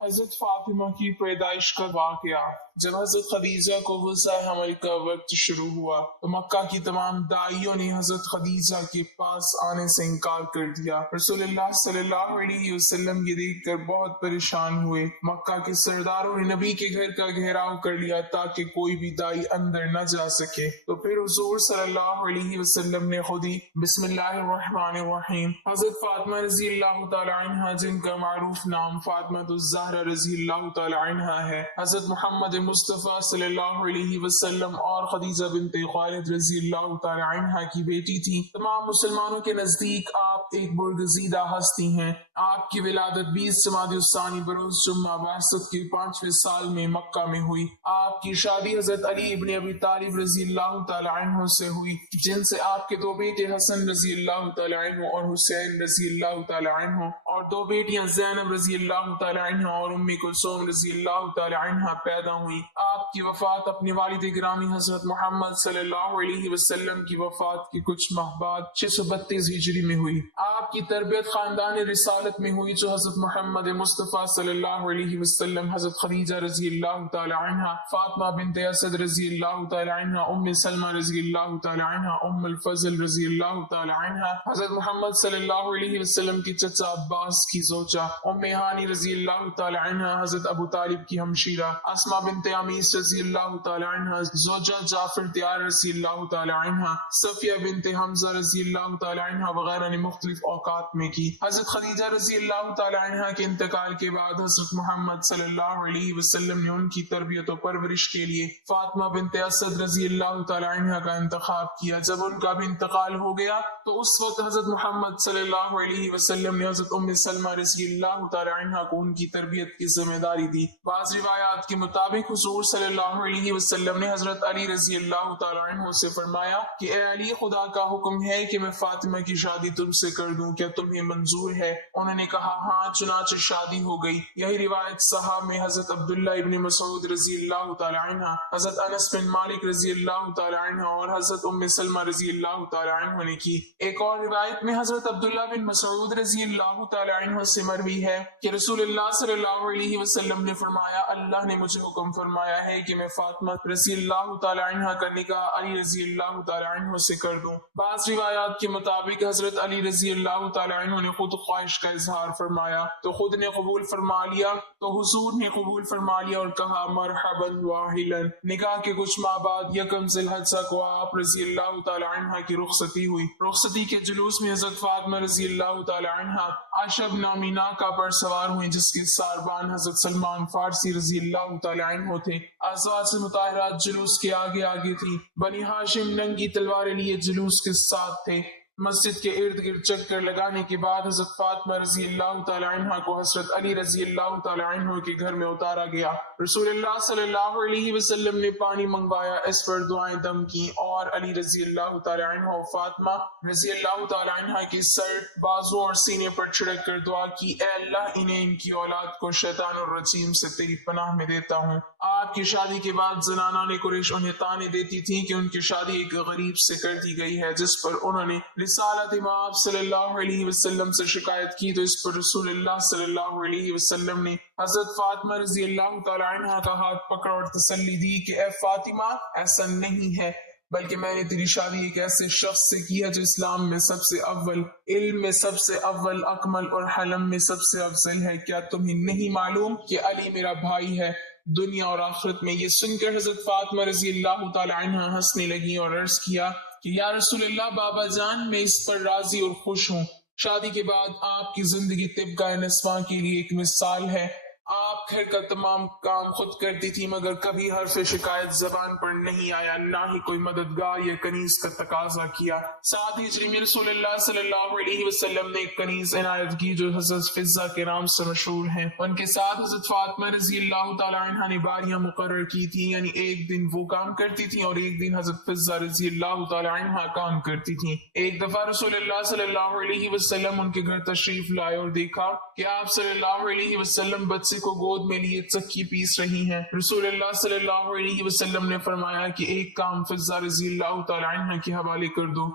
حضرت فاطمہ کی پیدائش کا واقعہ۔ جب حضرت خدیجہ کو وضع حمل کا وقت شروع ہوا تو مکہ کی تمام داعیوں نے حضرت خدیجہ کے پاس آنے سے انکار کر دیا۔ رسول اللہ صلی اللہ علیہ وسلم یہ دیکھ کر بہت پریشان ہوئے۔ مکہ کے سرداروں نے نبی کے گھر کا گھیراؤ کر لیا تاکہ کوئی بھی داعی اندر نہ جا سکے۔ تو پھر حضور صلی اللہ علیہ وسلم نے خود ہی بسم اللہ الرحمن الرحیم حضرت فاطمہ رضی اللہ تعالی عنہ، جن کا معروف نام فاطمہ الزہرا رضی اللہ تعالی عنہ ہے، حضرت محمد مصطفیٰ صلی اللہ علیہ وسلم اور خدیجہ بنت خویلد رضی اللہ تعالی عنہ کی بیٹی تھی۔ تمام مسلمانوں کے نزدیک آپ ایک برگزیدہ ہستی ہیں۔ آپ کی ولادت 20 جمادی الثانی بروز جمعہ بعثت کے 5ویں سال میں مکہ میں ہوئی۔ آپ کی شادی حضرت علی ابن ابی طالب رضی اللہ تعالی عنہ سے ہوئی، جن سے آپ کے 2 بیٹے حسن رضی اللہ تعالی عنہ اور حسین رضی اللہ تعالی عنہ اور 2 بیٹیاں زینب رضی اللہ تعالی عنہ اور ام کلثوم رضی اللہ تعالی عنہ پیدا ہوئی۔ آپ کی وفات اپنے والد گرامی حضرت محمد صلی اللہ علیہ وسلم کی وفات کے کچھ ماہ بعد 632 ہجری میں ہوئی۔ آپ کی تربیت خاندان رسالت میں ہوئی جو حضرت محمد مصطفیٰ صلی اللہ علیہ وسلم، حضرت خدیجہ رضی اللہ تعالی عنہ، فاطمہ بنت اسد رضی اللہ تعالی عنہ، ام سلمہ رضی اللہ تعالی عنہ، ام الفضل رضی اللہ تعالی عنہ، حضرت محمد صلی اللہ علیہ وسلم کی چچا عباس کی زوجہ ام ہانی رضی اللہ تعالی عنہ، حضرت ابو طالب کی ہمشیرہ اسماء بنت امیس رضی اللہ تعالی عنہ، زوجہ جعفر تیار رضی اللہ تعالی عنہ، صفیہ بنت حمزہ رضی اللہ تعالی عنہ وغیرہ نے مختلف اوقات میں کی۔ حضرت خدیجہ رضی اللہ تعالی عنہ کے انتقال کے بعد حضرت محمد صلی اللہ علیہ وسلم نے ان کی تربیت و پرورش کے لیے فاطمہ بنت اسد رضی اللہ تعالی عنہ کا انتخاب کیا۔ جب ان کا بھی انتقال ہو گیا تو اس وقت حضرت محمد صلی اللہ علیہ وسلم نے حضرت ام سلمہ رضی اللہ تعالی عنہ کو ان کی تربیت کی ذمہ داری دی۔ بعض روایات کے مطابق حضور صلی اللہ علیہ وسلم نے حضرت علی رضی اللہ تعالی عنہ سے فرمایا کہ اے علی، خدا کا حکم ہے کہ میں فاطمہ کی شادی تم سے کر دوں، کیا تمہیں منظور ہے؟ انہوں نے کہا ہاں، چنانچہ شادی ہو گئی۔ یہی روایت صحابہ میں حضرت عبداللہ ابن مسعود رضی اللہ تعالی عنہ، حضرت انس بن مالک رضی اللہ تعالی عنہ اور حضرت ام سلمہ رضی اللہ تعالی عنہ نے کی۔ ایک اور روایت میں حضرت عبداللہ بن مسعود رضی اللہ تعالی عنہ سے مروی ہے کہ رسول اللہ صلی اللہ علیہ وسلم نے فرمایا اللہ نے مجھے حکم فرمایا ہے کہ میں فاطمہ رضی اللہ تعالی عنہ کا نکاح علی رضی اللہ تعالی عنہ سے کر دوں۔ بعض روایات کے مطابق حضرت علی رضی اللہ تعالی عنہ نے خود خواہش کا اظہار فرمایا تو خود نے قبول فرما لیا، تو حضور نے قبول فرما لیا اور کہا مرحبا واہلا۔ نکاح کے کچھ ماہ بعد یکم ذی الحجہ کو آپ رضی اللہ تعالی عنہ کی رخصتی ہوئی۔ رخصتی کے جلوس میں حضرت فاطمہ رضی اللہ تعالی عنہ عشب نامی ناکہ پر سوار ہوئیں جس کے ساربان حضرت سلمان فارسی رضی اللہ تعالی عنہ تھے۔ ازواج مطہرات جلوس کے آگے آگے تھی۔ بنی ہاشم ننگی تلواریں لیے جلوس کے ساتھ تھے۔ مسجد کے ارد گرد چکر لگانے کے بعد حضرت فاطمہ رضی اللہ تعالی عنہ کو حضرت علی رضی اللہ تعالی عنہ کے گھر میں اتارا گیا۔ رسول اللہ صلی اللہ علیہ وسلم نے پانی منگوایا، اس پر دعائیں دم کی اور علی رضی اللہ تعالی عنہ اور فاطمہ رضی اللہ تعالی عنہ کی سر، بازو اور سینے پر چھڑک کر دعا کی، اے اللہ انہیں ان کی اولاد کو شیطان الرجیم سے تیری پناہ میں دیتا ہوں۔ آپ کی شادی کے بعد زنانان قریش انہیں طعنے دیتی تھیں کہ ان کی شادی ایک غریب سے کر دی گئی ہے، جس پر انہوں نے رسالت امام صلی اللہ علیہ وسلم سے شکایت کی تو اس پر رسول اللہ صلی اللہ علیہ وسلم نے حضرت فاطمہ رضی اللہ تعالی عنہ کا ہاتھ پکڑا اور تسلی دی کہ اے فاطمہ، ایسا نہیں ہے، بلکہ میں نے تیری شادی ایک ایسے شخص سے کی ہے جو اسلام میں سب سے اول، علم میں سب سے اول، اکمل اور حلم میں سب سے افضل ہے۔ کیا تمہیں نہیں معلوم کہ علی میرا بھائی ہے دنیا اور آخرت میں؟ یہ سن کر حضرت فاطمہ رضی اللہ تعالی عنہ ہنسنے لگی اور عرض کیا کہ یا رسول اللہ، بابا جان، میں اس پر راضی اور خوش ہوں۔ شادی کے بعد آپ کی زندگی طبقہ نسواں کے لیے ایک مثال ہے۔ آپ گھر کا تمام کام خود کرتی تھی مگر کبھی حرف شکایت زبان پر نہیں آیا، نہ ہی کوئی مددگار یا کنیز کا تقاضا کیا۔ 7 ہجری میں رسول اللہ صلی اللہ علیہ وسلم نے ایک کنیز عنایت کی جو حضرت فضہ کے نام سے مشہور ہیں۔ ان کے ساتھ حضرت فاطمہ رضی اللہ تعالی عنہ نے باریاں مقرر کی تھی، یعنی ایک دن وہ کام کرتی تھی اور ایک دن حضرت فضہ رضی اللہ تعالی عنہ کام کرتی تھی۔ ایک دفعہ رسول اللہ صلی اللہ علیہ وسلم ان کے گھر تشریف لائے اور دیکھا کہ آپ صلی اللہ علیہ وسلم بچے کو گود میں لیے چکی پیس رہی ہیں۔ رسول اللہ صلی اللہ علیہ وسلم نے فرمایا کہ ایک کام فضہ رضی اللہ تعالی عنہ کے حوالے کر دو۔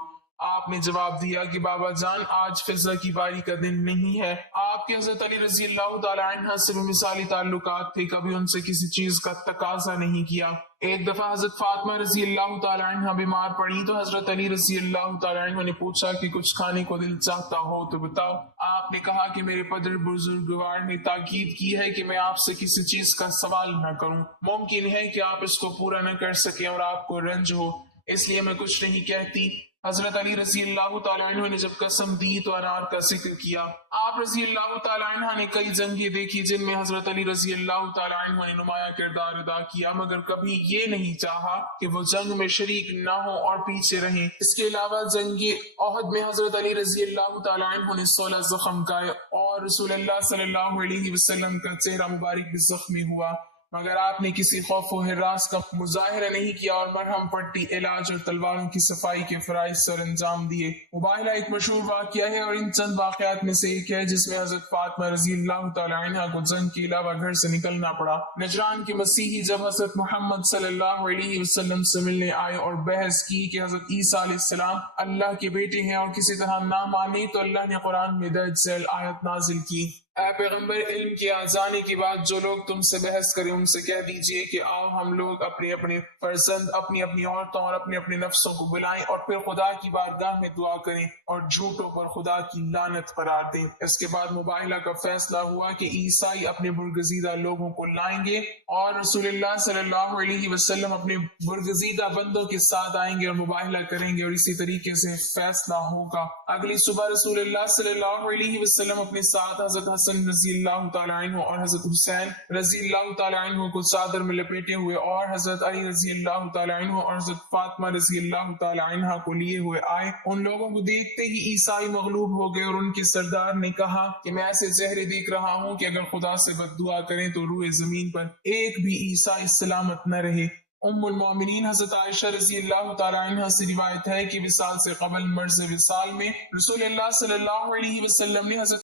آپ نے جواب دیا کہ بابا جان آج فضا کی باری کا دن نہیں ہے۔ آپ کے حضرت علی رضی اللہ تعالی عنہ سے بھی مثالی تعلقات تھے، کبھی ان سے کسی چیز کا تقاضا نہیں کیا۔ ایک دفعہ حضرت فاطمہ رضی اللہ تعالی عنہ بیمار پڑی تو حضرت علی رضی اللہ تعالی عنہ نے پوچھا کہ کچھ کھانے کو دل چاہتا ہو تو بتاؤ۔ آپ نے کہا کہ میرے پدر بزرگوار نے تاکید کی ہے کہ میں آپ سے کسی چیز کا سوال نہ کروں، ممکن ہے کہ آپ اس کو پورا نہ کر سکیں اور آپ کو رنج ہو، اس لیے میں کچھ نہیں کہتی۔ حضرت علی رضی اللہ تعالیٰ عنہ نے جب قسم دی تو انار کا ذکر کیا۔ آپ رضی اللہ تعالیٰ عنہ نے کئی جنگیں دیکھی جن میں حضرت علی رضی اللہ تعالیٰ عنہ نے نمایاں کردار ادا کیا، مگر کبھی یہ نہیں چاہا کہ وہ جنگ میں شریک نہ ہو اور پیچھے رہیں۔ اس کے علاوہ جنگ احد میں حضرت علی رضی اللہ تعالیٰ عنہ نے 16 زخم کھائے اور رسول اللہ صلی اللہ علیہ وسلم کا چہرہ مبارک بھی زخمی ہوا، مگر آپ نے کسی خوف و ہراس کا مظاہرہ نہیں کیا اور مرہم پٹی، علاج اور تلواروں کی صفائی کے فرائض سر انجام دیے۔ مباہلہ ایک مشہور واقعہ ہے اور ان چند واقعات میں سے ایک ہے جس میں حضرت فاطمہ رضی اللہ تعالی عنہ کو جنگ کے علاوہ گھر سے نکلنا پڑا۔ نجران کے مسیحی جب حضرت محمد صلی اللہ علیہ وسلم سے ملنے آئے اور بحث کی کہ حضرت عیسیٰ علیہ السلام اللہ کے بیٹے ہیں اور کسی طرح نہ مانے، تو اللہ نے قرآن میں درج ذیل آیت نازل کی: اے پیغمبر، علم کے آ جانے کے بعد جو لوگ تم سے بحث کریں ان سے کہہ دیجئے کہ آؤ ہم لوگ اپنے اپنے فرزند، اپنی اپنی عورتوں اور اپنے اپنے نفسوں کو بلائیں اور پھر خدا کی بارگاہ میں دعا کریں اور جھوٹوں پر خدا کی لعنت قرار دیں۔ اس کے بعد مباہلہ کا فیصلہ ہوا کہ عیسائی اپنے برگزیدہ لوگوں کو لائیں گے اور رسول اللہ صلی اللہ علیہ وسلم اپنے برگزیدہ بندوں کے ساتھ آئیں گے اور مباہلہ کریں گے، اور اسی طریقے سے فیصلہ ہوگا۔ اگلی صبح رسول اللہ صلی اللہ علیہ وسلم اپنے ساتھ حضرت حسن رضی اللہ تعالیٰ عنہ اور حضرت حسین رضی اللہ تعالیٰ عنہ کو چادر میں لپیٹے ہوئے اور حضرت علی رضی اللہ تعالیٰ عنہ اور حضرت فاطمہ رضی اللہ تعالیٰ عنہ کو لیے ہوئے آئے۔ ان لوگوں کو دیکھتے ہی عیسائی مغلوب ہو گئے اور ان کے سردار نے کہا کہ میں ایسے چہرے دیکھ رہا ہوں کہ اگر خدا سے بد دعا کریں تو روئے زمین پر ایک بھی عیسائی سلامت نہ رہے۔ ام المومنین حضرت عائشہ رضی اللہ تعالیٰ عنہ سے روایت ہے کہ وصال سے قبل مرض وصال میں رسول اللہ صلی اللہ علیہ وسلم نے حضرت